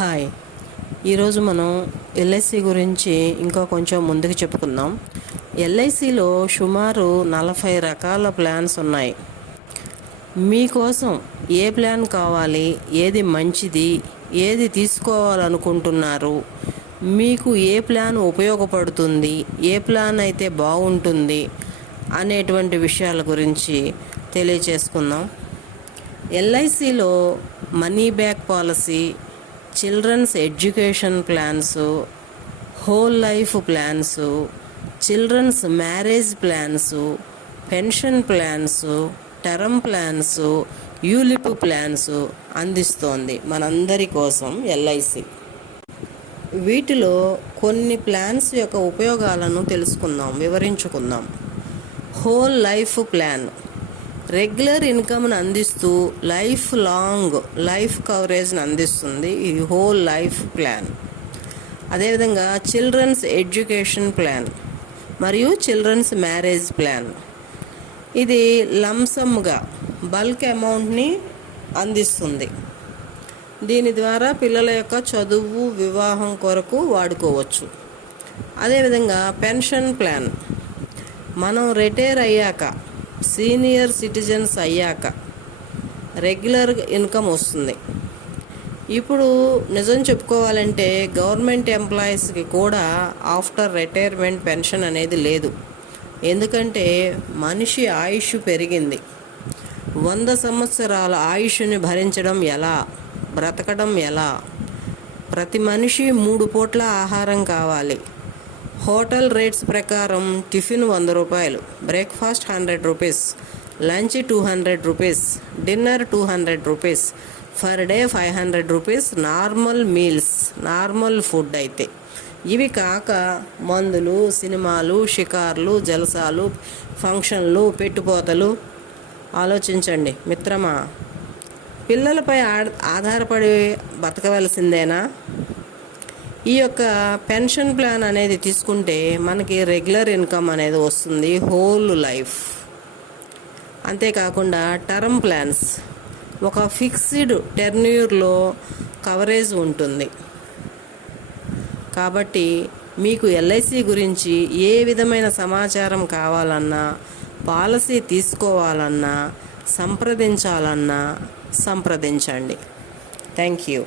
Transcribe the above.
Hi, ఈరోజు మనం LIC గురించి ఇంకా కొంచెం ముందుకు చెప్పుకుందాం. ఎల్ఐసిలో సుమారు 40 రకాల ప్లాన్స్ ఉన్నాయి. మీకోసం ఏ ప్లాన్ కావాలి, ఏది మంచిది, ఏది తీసుకోవాలనుకుంటున్నారు, మీకు ఏ ప్లాన్ ఉపయోగపడుతుంది, ఏ ప్లాన్ అయితే బాగుంటుంది అనేటువంటి విషయాల గురించి తెలియచేసుకుందాం. ఎల్ఐసిలో money back policy, children's education plans, whole life plans, children's marriage plans, pension plans, term plans, ULIP plans అందిస్తోంది మనందరి కోసం ఎల్ఐసి. వీటిలో కొన్ని ప్లాన్స్ యొక్క ఉపయోగాలను తెలుసుకుందాం, వివరించుకుందాం. హోల్ లైఫ్ ప్లాన్ రెగ్యులర్ ఇన్కమ్ను అందిస్తూ లైఫ్ లాంగ్ లైఫ్ కవరేజ్ని అందిస్తుంది ఈ హోల్ లైఫ్ ప్లాన్. అదేవిధంగా చిల్డ్రన్స్ ఎడ్యుకేషన్ ప్లాన్ మరియు చిల్డ్రన్స్ మ్యారేజ్ ప్లాన్, ఇది లంసమ్గా బల్క్ అమౌంట్ని అందిస్తుంది. దీని ద్వారా పిల్లల యొక్క చదువు, వివాహం కొరకు వాడుకోవచ్చు. అదేవిధంగా పెన్షన్ ప్లాన్, మనం రిటైర్ అయ్యాక, సీనియర్ సిటిజన్స్ అయ్యాక రెగ్యులర్ ఇన్కమ్ వస్తుంది. ఇప్పుడు నిజం చెప్పుకోవాలంటే గవర్నమెంట్ ఎంప్లాయీస్కి కూడా ఆఫ్టర్ రిటైర్మెంట్ పెన్షన్ అనేది లేదు. ఎందుకంటే మనిషి ఆయుష్ పెరిగింది. 100 సంవత్సరాల ఆయుష్ని భరించడం ఎలా, బ్రతకడం ఎలా? ప్రతి మనిషి 3 పూట్ల ఆహారం కావాలి. హోటల్ రేట్స్ ప్రకారం టిఫిన్ 100 రూపాయలు, breakfast 100 rupees, lunch 200 rupees, dinner 200 rupees, for day 500 rupees normal meals, normal food అయితే. ఇవి కాక మందులు, సినిమాలు, షికార్లు, జలసాలు, ఫంక్షన్లు, పెట్టుపోతలు. ఆలోచించండి మిత్రమా, పిల్లలపై ఆధారపడి బతకవలసిందేనా? ఈ యొక్క పెన్షన్ ప్లాన్ అనేది తీసుకుంటే మనకి రెగ్యులర్ ఇన్కమ్ అనేది వస్తుంది హోల్ లైఫ్. అంతేకాకుండా టర్మ్ ప్లాన్స్, ఒక ఫిక్స్డ్ టెర్న్యూర్లో కవరేజ్ ఉంటుంది. కాబట్టి మీకు ఎల్ఐసి గురించి ఏ విధమైన సమాచారం కావాలన్నా, పాలసీ తీసుకోవాలన్నా, సంప్రదించాలన్నా సంప్రదించండి. Thank you.